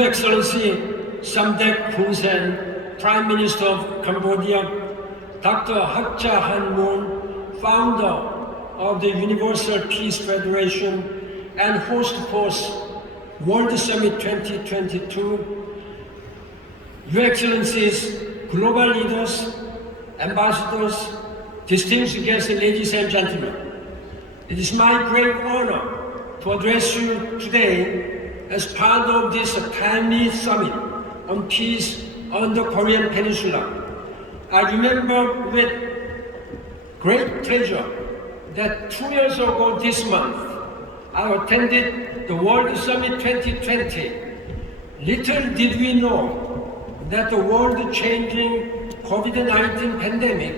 Your Excellency Samdech Hun Sen, Prime Minister of Cambodia, Dr. Hak Ja Han Moon, founder of the Universal Peace Federation and host host World Summit 2022, Your Excellencies, global leaders, ambassadors, distinguished guests, ladies and gentlemen, it is my great honor to address you today as part of this timely summit on peace on the Korean Peninsula. I remember with great pleasure that 2 years ago this month, I attended the World Summit 2020. Little did we know that the world-changing COVID-19 pandemic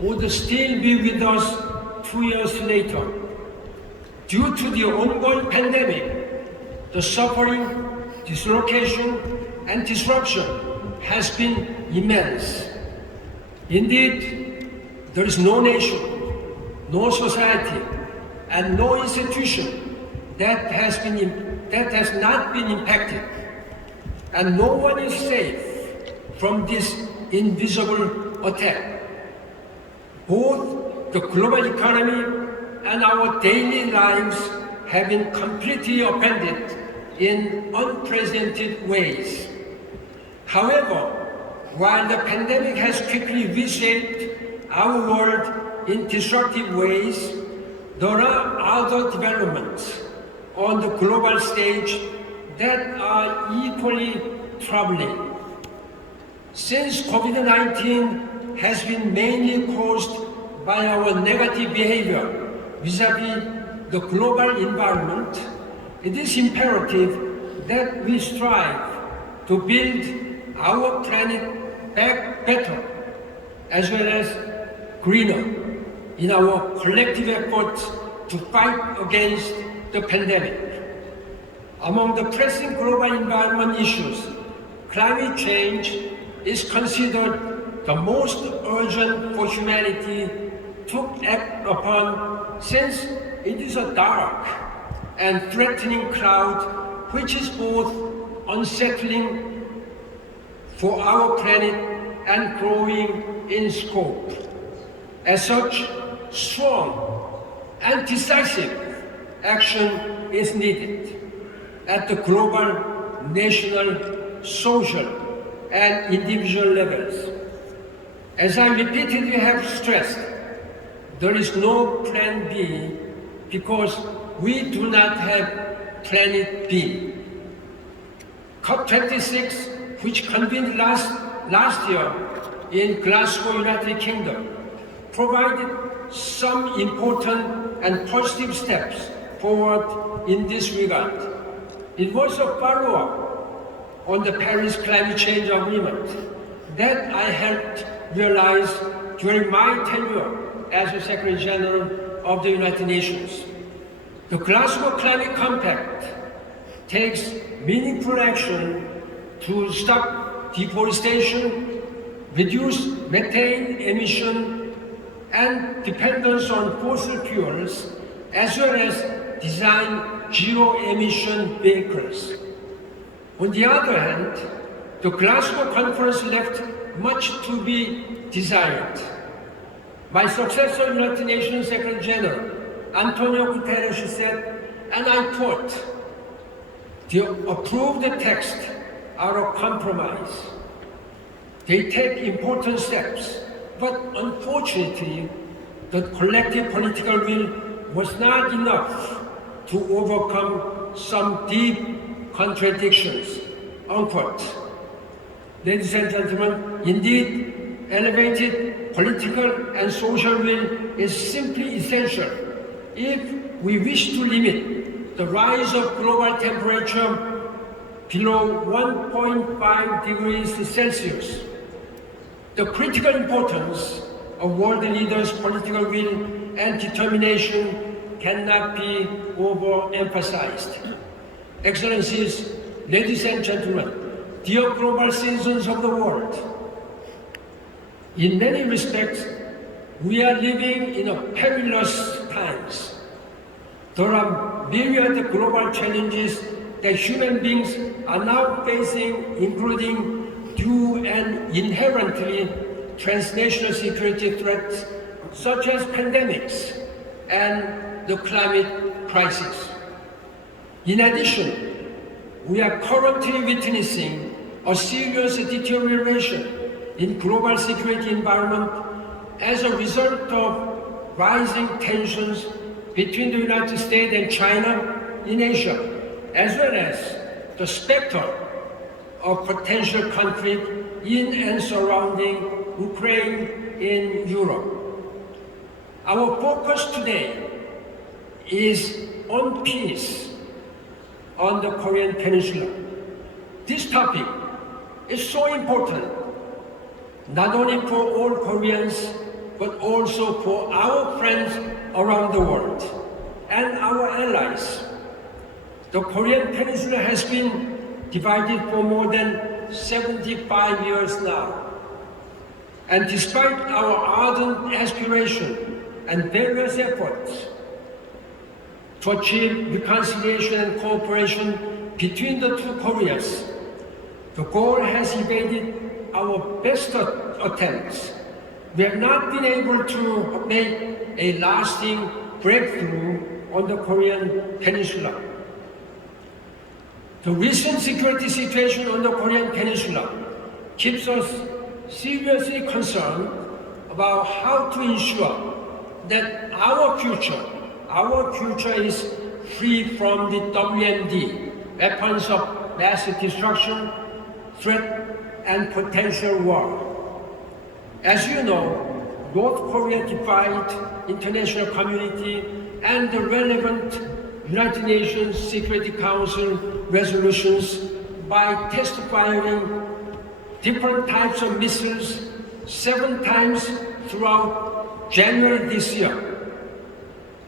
would still be with us 2 years later. Due to the ongoing pandemic, the suffering, dislocation, and disruption has been immense. Indeed, there is no nation, no society, and no institution that has not been impacted, and no one is safe from this invisible attack. Both the global economy and our daily lives have been completely upended in unprecedented ways. However, while the pandemic has quickly reshaped our world in disruptive ways, there are other developments on the global stage that are equally troubling. Since COVID-19 has been mainly caused by our negative behavior vis-à-vis the global environment, it is imperative that we strive to build our planet back better as well as greener in our collective efforts to fight against the pandemic. Among the pressing global environment issues, climate change is considered the most urgent for humanity to act upon, since it is a dark and threatening cloud which is both unsettling for our planet and growing in scope. As such, strong and decisive action is needed at the global, national, social, and individual levels. As I repeatedly have stressed, there is no plan B because we do not have planet B. COP26, which convened last year in Glasgow, United Kingdom, provided some important and positive steps forward in this regard. It was a follow-up on the Paris Climate Change Agreement that I helped realize during my tenure as the Secretary General of the United Nations. The Glasgow Climate Compact takes meaningful action to stop deforestation, reduce methane emission and dependence on fossil fuels, as well as design zero-emission vehicles. On the other hand, the Glasgow Conference left much to be desired. My successor, United Nations Secretary General, Antonio Guterres, said, and I quote, "The approved text are a compromise. They take important steps, but unfortunately, the collective political will was not enough to overcome some deep contradictions," unquote. Ladies and gentlemen, indeed, elevated political and social will is simply essential if we wish to limit the rise of global temperature below 1.5 degrees Celsius. The critical importance of world leaders' political will and determination cannot be overemphasized. Excellencies, ladies and gentlemen, dear global citizens of the world, in many respects, we are living in a perilous times. There are myriad global challenges that human beings are now facing, including due and inherently transnational security threats such as pandemics and the climate crisis. In addition, we are currently witnessing a serious deterioration in global security environment as a result of rising tensions between the United States and China in Asia, as well as the specter of potential conflict in and surrounding Ukraine in Europe. Our focus today is on peace on the Korean Peninsula. This topic is so important, not only for all Koreans, but also for our friends around the world and our allies. The Korean Peninsula has been divided for more than 75 years now. And despite our ardent aspiration and various efforts to achieve reconciliation and cooperation between the two Koreas, the goal has evaded our best attempts. We have not been able to make a lasting breakthrough on the Korean Peninsula. The recent security situation on the Korean Peninsula keeps us seriously concerned about how to ensure that our future is free from the WMD, weapons of mass destruction, threat, and potential war. As you know, North Korea defied international community and the relevant United Nations Security Council resolutions by firing different types of missiles 7 times throughout January this year,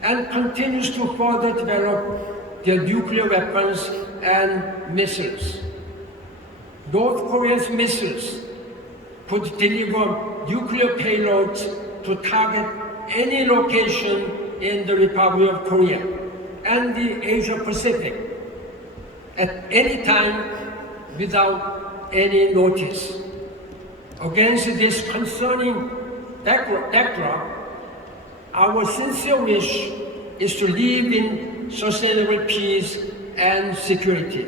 and continues to further develop their nuclear weapons and missiles. North Korea's missiles could deliver nuclear payloads to target any location in the Republic of Korea and the Asia Pacific at any time without any notice. Against this concerning backdrop, our sincere wish is to live in sustainable peace and security.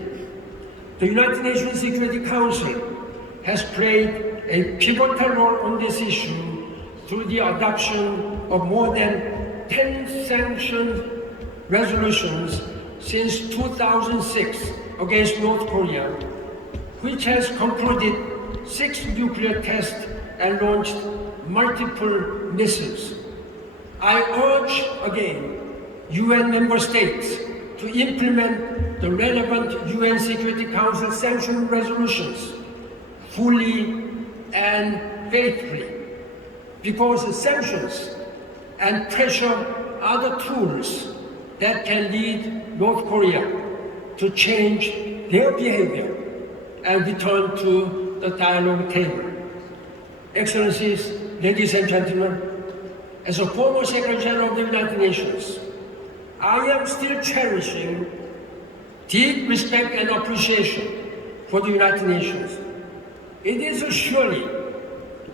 The United Nations Security Council has played a pivotal role on this issue through the adoption of more than 10 sanctions resolutions since 2006 against North Korea, which has concluded 6 nuclear tests and launched multiple missiles. I urge again UN member states to implement the relevant UN Security Council sanction resolutions fully and faithfully, because sanctions and pressure are the tools that can lead North Korea to change their behavior and return to the dialogue table. Excellencies, ladies and gentlemen, as a former Secretary General of the United Nations, I am still cherishing deep respect and appreciation for the United Nations. It is surely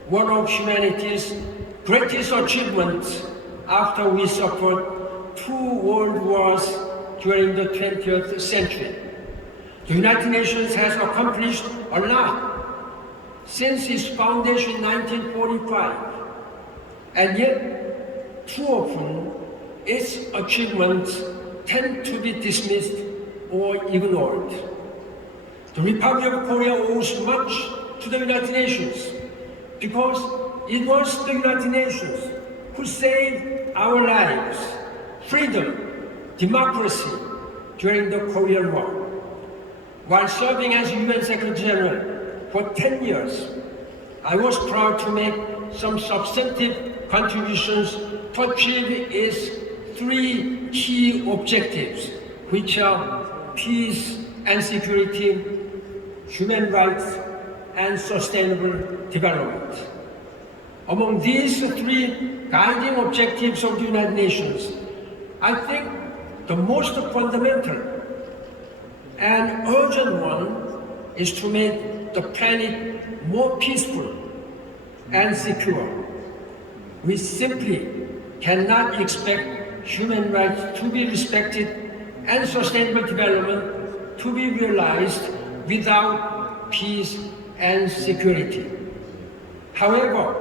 one of humanity's greatest achievements after we suffered 2 world wars during the 20th century. The United Nations has accomplished a lot since its foundation in 1945, and yet too often its achievements tend to be dismissed or ignored. The Republic of Korea owes much to the United Nations because it was the United Nations who saved our lives, freedom, democracy during the Korean War. While serving as UN Secretary General for 10 years, I was proud to make some substantive contributions to achieve its 3 key objectives, which are peace and security, human rights, and sustainable development. Among these 3 guiding objectives of the United Nations, I think the most fundamental An urgent one is to make the planet more peaceful and secure. We simply cannot expect human rights to be respected and sustainable development to be realized without peace and security. However,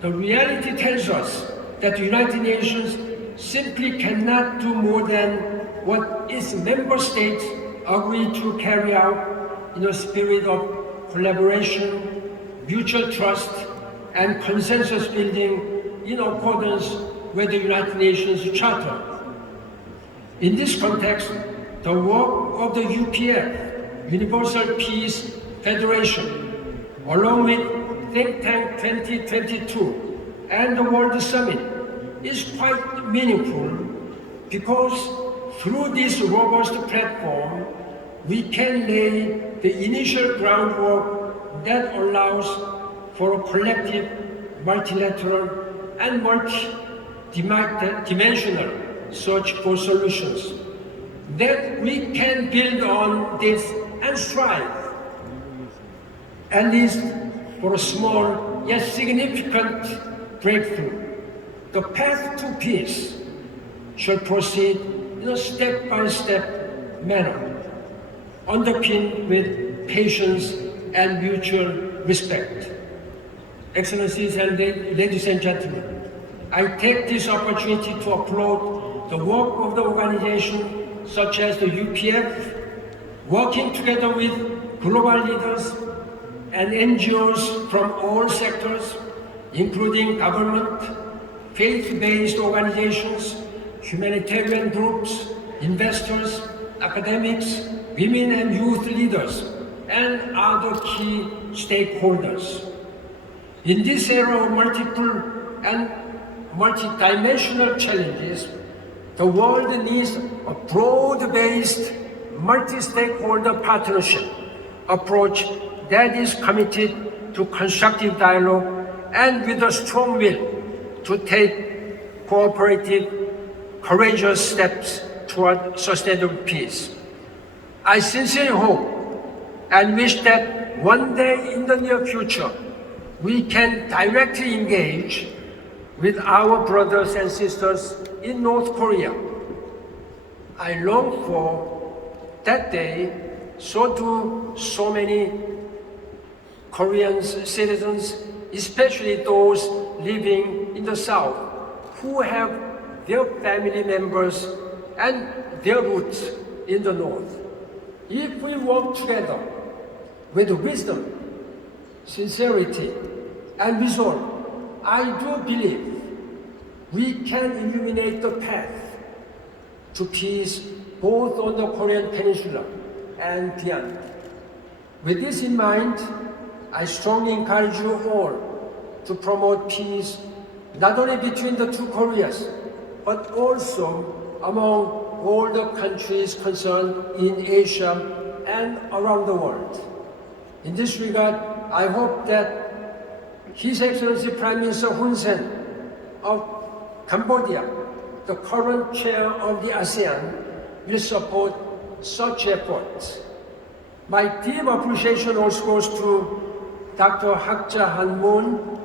the reality tells us that the United Nations simply cannot do more than what its member states agree to carry out in a spirit of collaboration, mutual trust, and consensus building in accordance with the United Nations Charter. In this context, the work of the UPF, Universal Peace Federation, along with Think Tank 2022 and the World Summit, is quite meaningful because through this robust platform, we can lay the initial groundwork that allows for a collective, multilateral, and multi-dimensional search for solutions that we can build on this and strive, at least for a small yet significant breakthrough. The path to peace shall proceed in a step-by-step manner, underpinned with patience and mutual respect. Excellencies and ladies and gentlemen, I take this opportunity to applaud the work of the organizations such as the UPF, working together with global leaders and NGOs from all sectors, including government, faith-based organizations, humanitarian groups, investors, academics, women and youth leaders, and other key stakeholders. In this era of multiple and multidimensional challenges, the world needs a broad-based, multi-stakeholder partnership approach that is committed to constructive dialogue and with a strong will to take cooperative, courageous steps toward sustainable peace. I sincerely hope and wish that one day in the near future, we can directly engage with our brothers and sisters in North Korea. I long for that day, so do so many Korean citizens, especially those living in the South, who have their family members and their roots in the North. If we work together with wisdom, sincerity, and resolve, I do believe we can illuminate the path to peace both on the Korean Peninsula and beyond. With this in mind, I strongly encourage you all to promote peace not only between the two Koreas, but also among all the countries concerned in Asia and around the world. In this regard, I hope that His Excellency Prime Minister Hun Sen of Cambodia, the current chair of the ASEAN, will support such efforts. My deep appreciation also goes to Dr. Hakja Han Moon,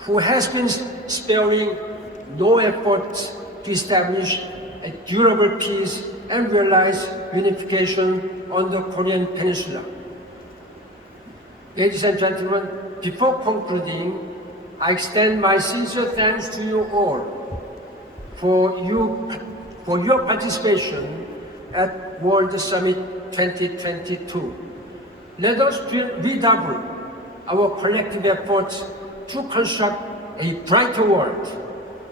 who has been sparing no efforts to establish a durable peace and realize unification on the Korean Peninsula. Ladies and gentlemen, before concluding, I extend my sincere thanks to you all for your participation at World Summit 2022. Let us redouble our collective efforts to construct a brighter world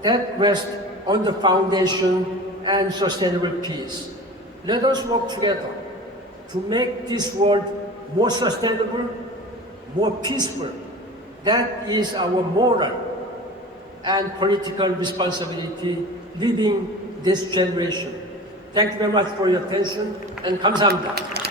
that rests on the foundation and sustainable peace. Let us work together to make this world more sustainable, more peaceful. That is our moral and political responsibility leading this generation. Thank you very much for your attention and 감사합니다.